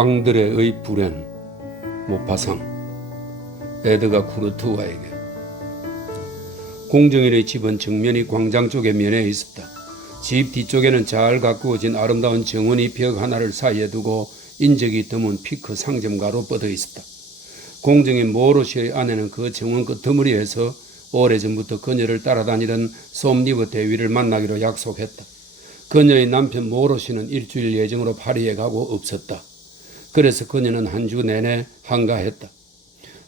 앙드레의 불행, 모파상. 에드가 쿠르투아에게. 공정일의 집은 정면이 광장 쪽에 면해 있었다. 집 뒤쪽에는 잘 가꾸어진 아름다운 정원이 벽 하나를 사이에 두고 인적이 드문 피크 상점가로 뻗어 있었다. 공정인 모로시의 아내는 그 정원 끝머리에서 오래전부터 그녀를 따라다니던 솜리브 대위를 만나기로 약속했다. 그녀의 남편 모로시는 일주일 예정으로 파리에 가고 없었다. 그래서 그녀는 한 주 내내 한가했다.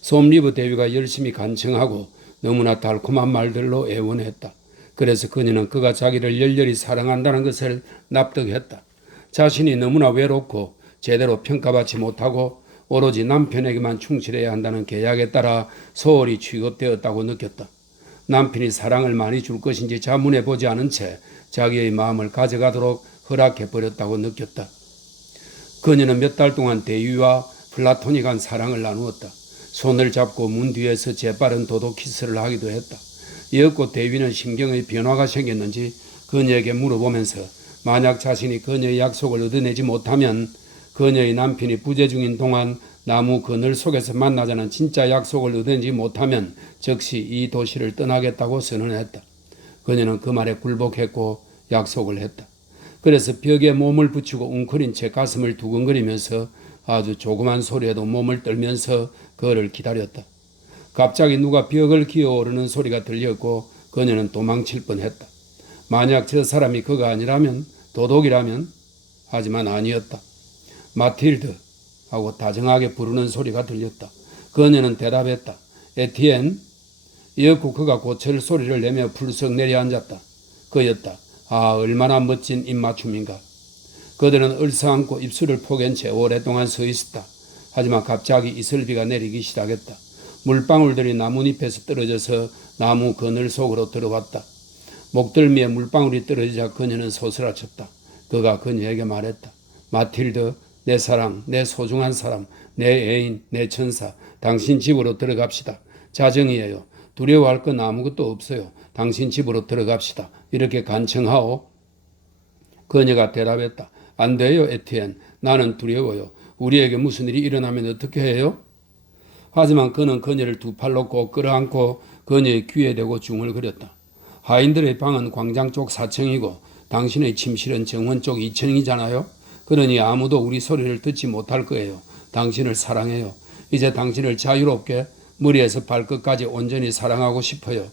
솜리브 대위가 열심히 간청하고 너무나 달콤한 말들로 애원했다. 그래서 그녀는 그가 자기를 열렬히 사랑한다는 것을 납득했다. 자신이 너무나 외롭고 제대로 평가받지 못하고 오로지 남편에게만 충실해야 한다는 계약에 따라 소홀히 취급되었다고 느꼈다. 남편이 사랑을 많이 줄 것인지 자문해보지 않은 채 자기의 마음을 가져가도록 허락해버렸다고 느꼈다. 그녀는 몇 달 동안 대위와 플라토닉한 사랑을 나누었다. 손을 잡고 문 뒤에서 재빠른 도도 키스를 하기도 했다. 이윽고 대위는 심경의 변화가 생겼는지 그녀에게 물어보면서 만약 자신이 그녀의 약속을 얻어내지 못하면 그녀의 남편이 부재 중인 동안 나무 그늘 속에서 만나자는 진짜 약속을 얻어내지 못하면 즉시 이 도시를 떠나겠다고 선언했다. 그녀는 그 말에 굴복했고 약속을 했다. 그래서 벽에 몸을 붙이고 웅크린 채 가슴을 두근거리면서 아주 조그만 소리에도 몸을 떨면서 그를 기다렸다. 갑자기 누가 벽을 기어오르는 소리가 들렸고 그녀는 도망칠 뻔했다. 만약 저 사람이 그가 아니라면, 도둑이라면? 하지만 아니었다. 마틸드 하고 다정하게 부르는 소리가 들렸다. 그녀는 대답했다. 에티엔? 이윽고 그가 고철 소리를 내며 풀썩 내려앉았다. 그였다. 아, 얼마나 멋진 입맞춤인가. 그들은 얼싸안고 입술을 포갠 채 오랫동안 서 있었다. 하지만 갑자기 이슬비가 내리기 시작했다. 물방울들이 나뭇잎에서 떨어져서 나무 그늘 속으로 들어왔다. 목덜미에 물방울이 떨어지자 그녀는 소스라쳤다. 그가 그녀에게 말했다. 마틸드, 내 사랑, 내 소중한 사람, 내 애인, 내 천사, 당신 집으로 들어갑시다. 자정이에요. 두려워할 건 아무것도 없어요. 당신 집으로 들어갑시다. 이렇게 간청하오. 그녀가 대답했다. 안 돼요, 에티엔. 나는 두려워요. 우리에게 무슨 일이 일어나면 어떻게 해요? 하지만 그는 그녀를 두 팔로 꼭 끌어안고 그녀의 귀에 대고 중얼거렸다. 하인들의 방은 광장 쪽 4층이고 당신의 침실은 정원 쪽 2층이잖아요. 그러니 아무도 우리 소리를 듣지 못할 거예요. 당신을 사랑해요. 이제 당신을 자유롭게 머리에서 발끝까지 온전히 사랑하고 싶어요.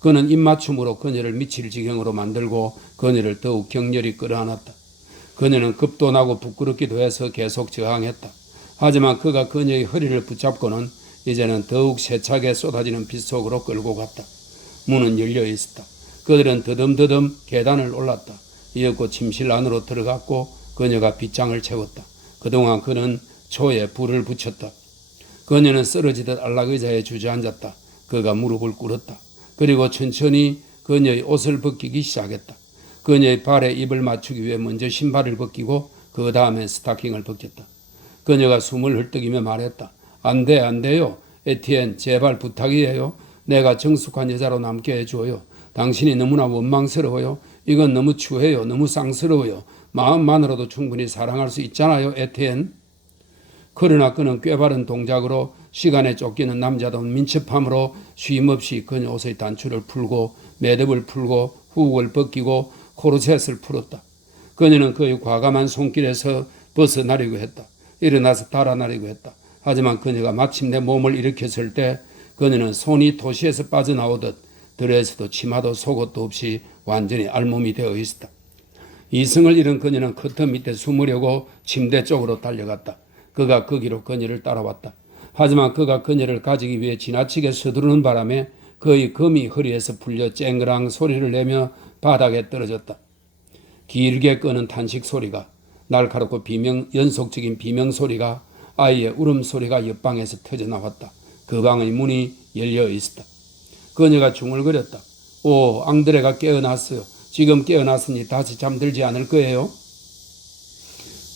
그는 입맞춤으로 그녀를 미칠 지경으로 만들고 그녀를 더욱 격렬히 끌어안았다. 그녀는 겁도 나고 부끄럽기도 해서 계속 저항했다. 하지만 그가 그녀의 허리를 붙잡고는 이제는 더욱 세차게 쏟아지는 빛 속으로 끌고 갔다. 문은 열려 있었다. 그들은 더듬더듬 계단을 올랐다. 이윽고 침실 안으로 들어갔고 그녀가 빗장을 채웠다. 그동안 그는 초에 불을 붙였다. 그녀는 쓰러지듯 안락의자에 주저앉았다. 그가 무릎을 꿇었다. 그리고 천천히 그녀의 옷을 벗기기 시작했다. 그녀의 발에 입을 맞추기 위해 먼저 신발을 벗기고 그 다음에 스타킹을 벗겼다. 그녀가 숨을 헐떡이며 말했다. 안 돼요. 에티엔, 제발 부탁이에요. 내가 정숙한 여자로 남게 해줘요. 당신이 너무나 원망스러워요. 이건 너무 추해요. 너무 쌍스러워요. 마음만으로도 충분히 사랑할 수 있잖아요, 에티엔. 그러나 그는 꾀바른 동작으로 시간에 쫓기는 남자다운 민첩함으로 쉼없이 그녀 옷의 단추를 풀고 매듭을 풀고 후ук을 벗기고 코르셋을 풀었다. 그녀는 그의 과감한 손길에서 벗어나려고 했다. 일어나서 달아나려고 했다. 하지만 그녀가 마침내 몸을 일으켰을 때 그녀는 손이 도시에서 빠져나오듯 드레스도 치마도 속옷도 없이 완전히 알몸이 되어 있었다. 이성을 잃은 그녀는 커튼 밑에 숨으려고 침대 쪽으로 달려갔다. 그가 그 길로 그녀를 따라왔다. 하지만 그가 그녀를 가지기 위해 지나치게 서두르는 바람에 그의 금이 허리에서 풀려 쨍그랑 소리를 내며 바닥에 떨어졌다. 길게 끄는 탄식 소리가, 날카롭고 연속적인 비명 소리가, 아이의 울음소리가 옆방에서 터져나왔다. 그 방의 문이 열려 있었다. 그녀가 중얼거렸다. 오, 앙드레가 깨어났어요. 지금 깨어났으니 다시 잠들지 않을 거예요.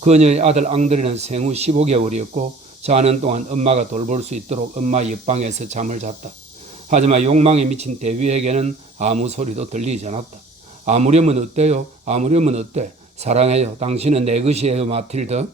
그녀의 아들 앙드레는 생후 15개월이었고 자는 동안 엄마가 돌볼 수 있도록 엄마 옆방에서 잠을 잤다. 하지만 욕망에 미친 대위에게는 아무 소리도 들리지 않았다. 아무려면 어때요? 아무려면 어때? 사랑해요. 당신은 내 것이에요, 마틸드.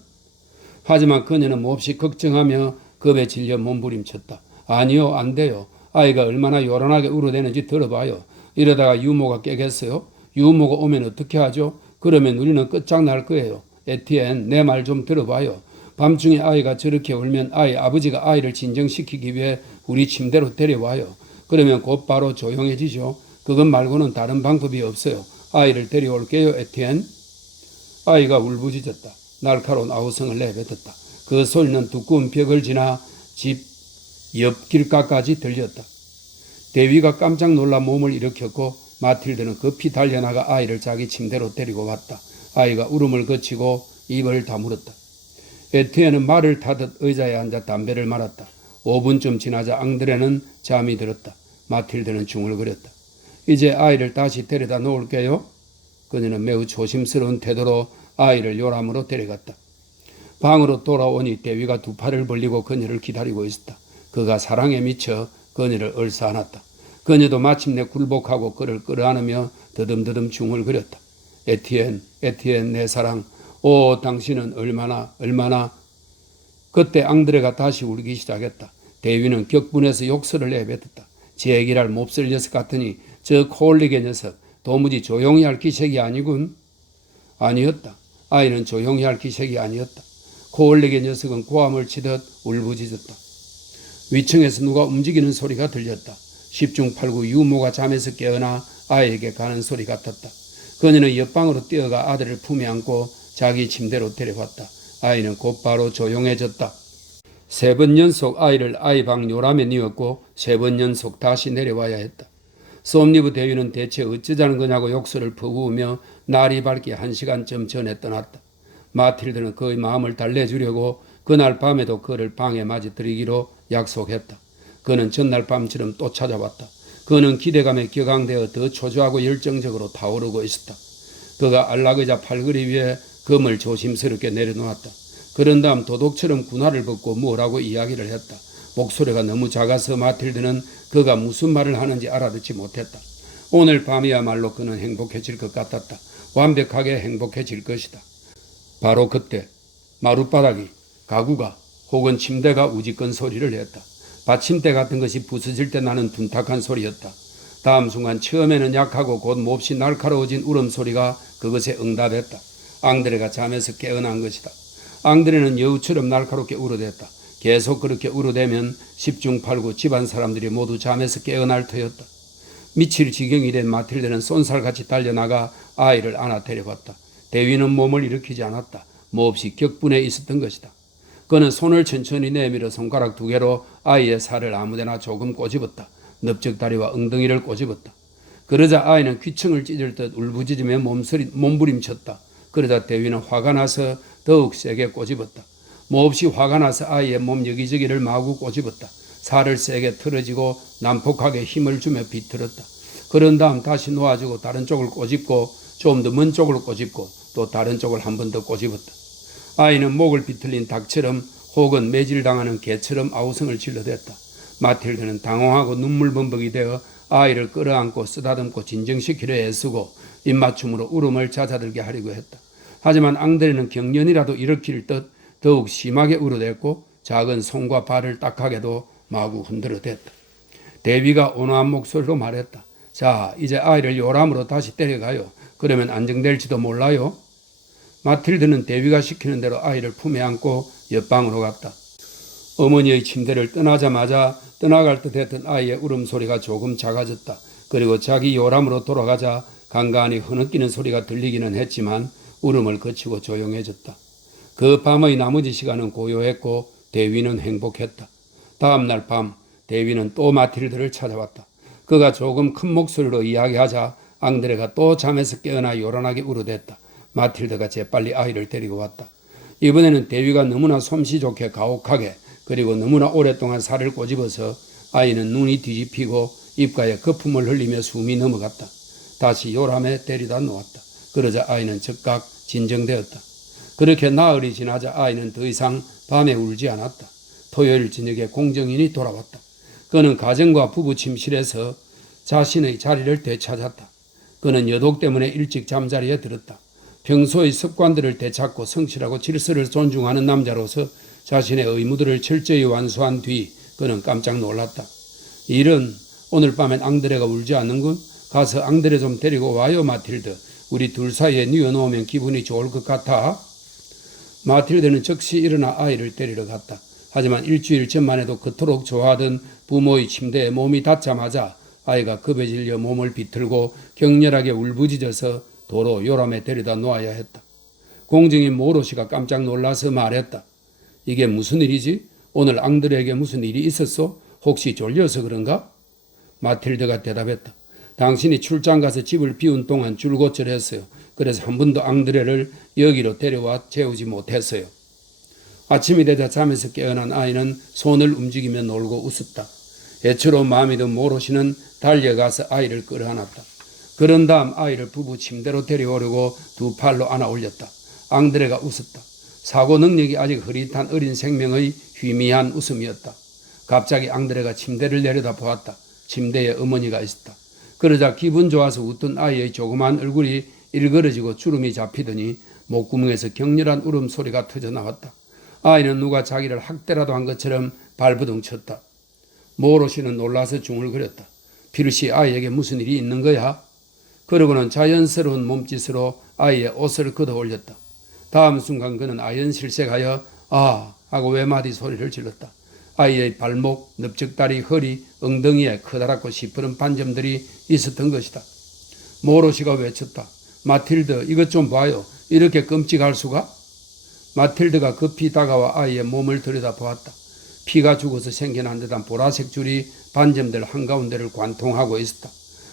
하지만 그녀는 몹시 걱정하며 겁에 질려 몸부림쳤다. 아니요, 안 돼요. 아이가 얼마나 요란하게 울어대는지 들어봐요. 이러다가 유모가 깨겠어요? 유모가 오면 어떻게 하죠? 그러면 우리는 끝장날 거예요. 에티엔, 내 말 좀 들어봐요. 밤중에 아이가 저렇게 울면 아버지가 아이를 진정시키기 위해 우리 침대로 데려와요. 그러면 곧바로 조용해지죠. 그것 말고는 다른 방법이 없어요. 아이를 데려올게요, 에티엔. 아이가 울부짖었다. 날카로운 아우성을 내뱉었다. 그 소리는 두꺼운 벽을 지나 집 옆 길가까지 들렸다. 대위가 깜짝 놀라 몸을 일으켰고 마틸드는 급히 달려나가 아이를 자기 침대로 데리고 왔다. 아이가 울음을 거치고 입을 다물었다. 에티엔은 말을 타듯 의자에 앉아 담배를 말았다. 5분쯤 지나자 앙드레는 잠이 들었다. 마틸드는 중얼거렸다. 이제 아이를 다시 데려다 놓을게요. 그녀는 매우 조심스러운 태도로 아이를 요람으로 데려갔다. 방으로 돌아오니 대위가 두 팔을 벌리고 그녀를 기다리고 있었다. 그가 사랑에 미쳐 그녀를 얼싸안았다. 그녀도 마침내 굴복하고 그를 끌어안으며 더듬더듬 중얼거렸다. 에티엔, 에티엔 내 사랑, 오 당신은 얼마나. 그때 앙드레가 다시 울기 시작했다. 대위는 격분해서 욕설을 내뱉었다. 제 얘기를 몹쓸 녀석 같으니 저 코올리게 녀석 도무지 조용히 할 기색이 아니군. 아니었다. 아이는 조용히 할 기색이 아니었다. 코올리게 녀석은 고함을 치듯 울부짖었다. 위층에서 누가 움직이는 소리가 들렸다. 10중 8구 유모가 잠에서 깨어나 아이에게 가는 소리 같았다. 그녀는 옆방으로 뛰어가 아들을 품에 안고 자기 침대로 데려왔다. 아이는 곧바로 조용해졌다. 3번 연속 아이를 아이방 요람에 뉘었고 3번 연속 다시 내려와야 했다. 솜니브 대위는 대체 어쩌자는 거냐고 욕설을 퍼부으며 날이 밝기 1시간쯤 전에 떠났다. 마틸드는 그의 마음을 달래주려고 그날 밤에도 그를 방에 맞이들이기로 약속했다. 그는 전날 밤처럼 또 찾아왔다. 그는 기대감에 격앙되어 더 초조하고 열정적으로 타오르고 있었다. 그가 안락의자 팔걸이 위에 검을 조심스럽게 내려놓았다. 그런 다음 도둑처럼 군화를 벗고 뭐라고 이야기를 했다. 목소리가 너무 작아서 마틸드는 그가 무슨 말을 하는지 알아듣지 못했다. 오늘 밤이야말로 그는 행복해질 것 같았다. 완벽하게 행복해질 것이다. 바로 그때 마룻바닥이, 가구가 혹은 침대가 우지끈 소리를 했다. 받침대 같은 것이 부서질 때 나는 둔탁한 소리였다. 다음 순간 처음에는 약하고 곧 몹시 날카로워진 울음소리가 그것에 응답했다. 앙드레가 잠에서 깨어난 것이다. 앙드레는 여우처럼 날카롭게 울어댔다. 계속 그렇게 울어대면 10중 8구 집안 사람들이 모두 잠에서 깨어날 터였다. 미칠 지경이 된 마틸드는 쏜살같이 달려나가 아이를 안아 데려갔다. 대위는 몸을 일으키지 않았다. 몹시 격분해 있었던 것이다. 그는 손을 천천히 내밀어 손가락 2개로 아이의 살을 아무데나 조금 꼬집었다. 넓적다리와 엉덩이를 꼬집었다. 그러자 아이는 귀청을 찢을 듯 울부짖으며 몸부림쳤다. 그러자 대위는 화가 나서 더욱 세게 꼬집었다. 몹시 화가 나서 아이의 몸 여기저기를 마구 꼬집었다. 살을 세게 틀어지고 난폭하게 힘을 주며 비틀었다. 그런 다음 다시 놓아주고 다른 쪽을 꼬집고 좀 더 먼 쪽으로 꼬집고 또 다른 쪽을 한 번 더 꼬집었다. 아이는 목을 비틀린 닭처럼 혹은 매질당하는 개처럼 아우성을 질러댔다. 마틸드는 당황하고 눈물범벅이 되어 아이를 끌어안고 쓰다듬고 진정시키려 애쓰고 입맞춤으로 울음을 잦아들게 하려고 했다. 하지만 앙드레는 경련이라도 일으킬 듯 더욱 심하게 울어댔고 작은 손과 발을 딱하게도 마구 흔들어댔다. 대위가 온화한 목소리로 말했다. 자, 이제 아이를 요람으로 다시 데려가요. 그러면 안정될지도 몰라요. 마틸드는 대위가 시키는 대로 아이를 품에 안고 옆방으로 갔다. 어머니의 침대를 떠나자마자 떠나갈 듯 했던 아이의 울음소리가 조금 작아졌다. 그리고 자기 요람으로 돌아가자 간간히 흐느끼는 소리가 들리기는 했지만 울음을 거치고 조용해졌다. 그 밤의 나머지 시간은 고요했고 대위는 행복했다. 다음 날 밤 대위는 또 마틸드를 찾아왔다. 그가 조금 큰 목소리로 이야기하자 앙드레가 또 잠에서 깨어나 요란하게 울어댔다. 마틸드가 재빨리 아이를 데리고 왔다. 이번에는 대위가 너무나 솜씨 좋게 가혹하게 그리고 너무나 오랫동안 살을 꼬집어서 아이는 눈이 뒤집히고 입가에 거품을 흘리며 숨이 넘어갔다. 다시 요람에 데리다 놓았다. 그러자 아이는 즉각 진정되었다. 그렇게 나흘이 지나자 아이는 더 이상 밤에 울지 않았다. 토요일 저녁에 공정인이 돌아왔다. 그는 가정과 부부 침실에서 자신의 자리를 되찾았다. 그는 여독 때문에 일찍 잠자리에 들었다. 평소의 습관들을 되찾고 성실하고 질서를 존중하는 남자로서 자신의 의무들을 철저히 완수한 뒤 그는 깜짝 놀랐다. 일은 오늘 밤엔 앙드레가 울지 않는군. 가서 앙드레 좀 데리고 와요, 마틸드. 우리 둘 사이에 뉘어놓으면 기분이 좋을 것 같아. 마틸드는 즉시 일어나 아이를 데리러 갔다. 하지만 일주일 전만 해도 그토록 좋아하던 부모의 침대에 몸이 닿자마자 아이가 겁에 질려 몸을 비틀고 격렬하게 울부짖어서 도로 요람에 데려다 놓아야 했다. 공증인 모로시가 깜짝 놀라서 말했다. 이게 무슨 일이지? 오늘 앙드레에게 무슨 일이 있었소? 혹시 졸려서 그런가? 마틸드가 대답했다. 당신이 출장 가서 집을 비운 동안 줄고절했어요. 그래서 한 번도 앙드레를 여기로 데려와 재우지 못했어요. 아침이 되자 잠에서 깨어난 아이는 손을 움직이며 놀고 웃었다. 애처로운 마음이 든 모로시는 달려가서 아이를 끌어안았다. 그런 다음 아이를 부부 침대로 데려오려고 두 팔로 안아 올렸다. 앙드레가 웃었다. 사고 능력이 아직 흐릿한 어린 생명의 희미한 웃음이었다. 갑자기 앙드레가 침대를 내려다 보았다. 침대에 어머니가 있었다. 그러자 기분 좋아서 웃던 아이의 조그만 얼굴이 일그러지고 주름이 잡히더니 목구멍에서 격렬한 울음소리가 터져나왔다. 아이는 누가 자기를 학대라도 한 것처럼 발버둥 쳤다. 모로시는 놀라서 중얼거렸다. 피르시 아이에게 무슨 일이 있는 거야? 그러고는 자연스러운 몸짓으로 아이의 옷을 걷어 올렸다. 다음 순간 그는 아연실색하여 아 하고 외마디 소리를 질렀다. 아이의 발목, 넓적다리, 허리, 엉덩이에 커다랗고 시퍼런 반점들이 있었던 것이다. 모로시가 외쳤다. 마틸드 이것 좀 봐요. 이렇게 끔찍할 수가? 마틸드가 급히 다가와 아이의 몸을 들여다보았다. 피가 죽어서 생겨난 듯한 보라색 줄이 반점들 한가운데를 관통하고 있었다.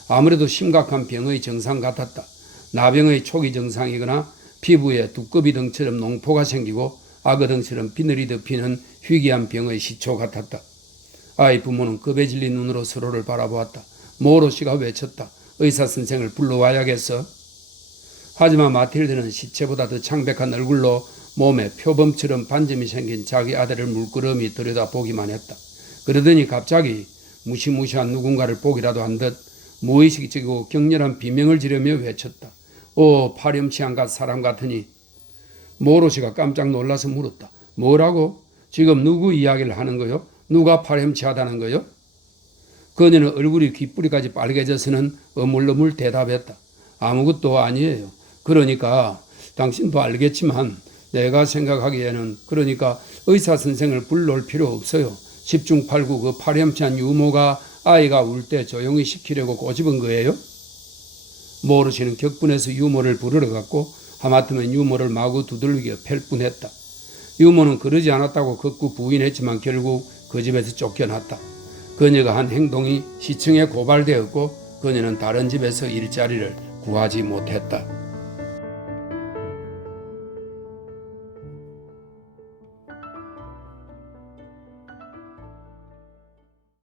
아무래도 심각한 병의 증상 같았다. 나병의 초기 증상이거나 피부에 두꺼비등처럼 농포가 생기고 악어등처럼 비늘이 덮이는 희귀한 병의 시초 같았다. 아이 부모는 겁에 질린 눈으로 서로를 바라보았다. 모로시가 외쳤다. 의사 선생을 불러와야겠어. 하지만 마틸드는 시체보다 더 창백한 얼굴로 몸에 표범처럼 반점이 생긴 자기 아들을 물끄러미 들여다보기만 했다. 그러더니 갑자기 무시무시한 누군가를 보기라도 한 듯 무의식적이고 격렬한 비명을 지르며 외쳤다. 오 파렴치한가 사람 같으니. 모로시가 깜짝 놀라서 물었다. 뭐라고? 지금 누구 이야기를 하는 거요? 누가 파렴치하다는 거요? 그녀는 얼굴이 귓뿌리까지 빨개져서는 어물어물 대답했다. 아무것도 아니에요. 그러니까 당신도 알겠지만 내가 생각하기에는 그러니까 의사 선생을 불러올 필요 없어요. 10중 8구 그 파렴치한 유모가 아이가 울 때 조용히 시키려고 꼬집은 거예요? 모르시는 격분해서 유모를 부르러 갔고 하마터면 유모를 마구 두들겨 팰 뻔했다. 유모는 그러지 않았다고 극구 부인했지만 결국 그 집에서 쫓겨났다. 그녀가 한 행동이 시청에 고발되었고 그녀는 다른 집에서 일자리를 구하지 못했다.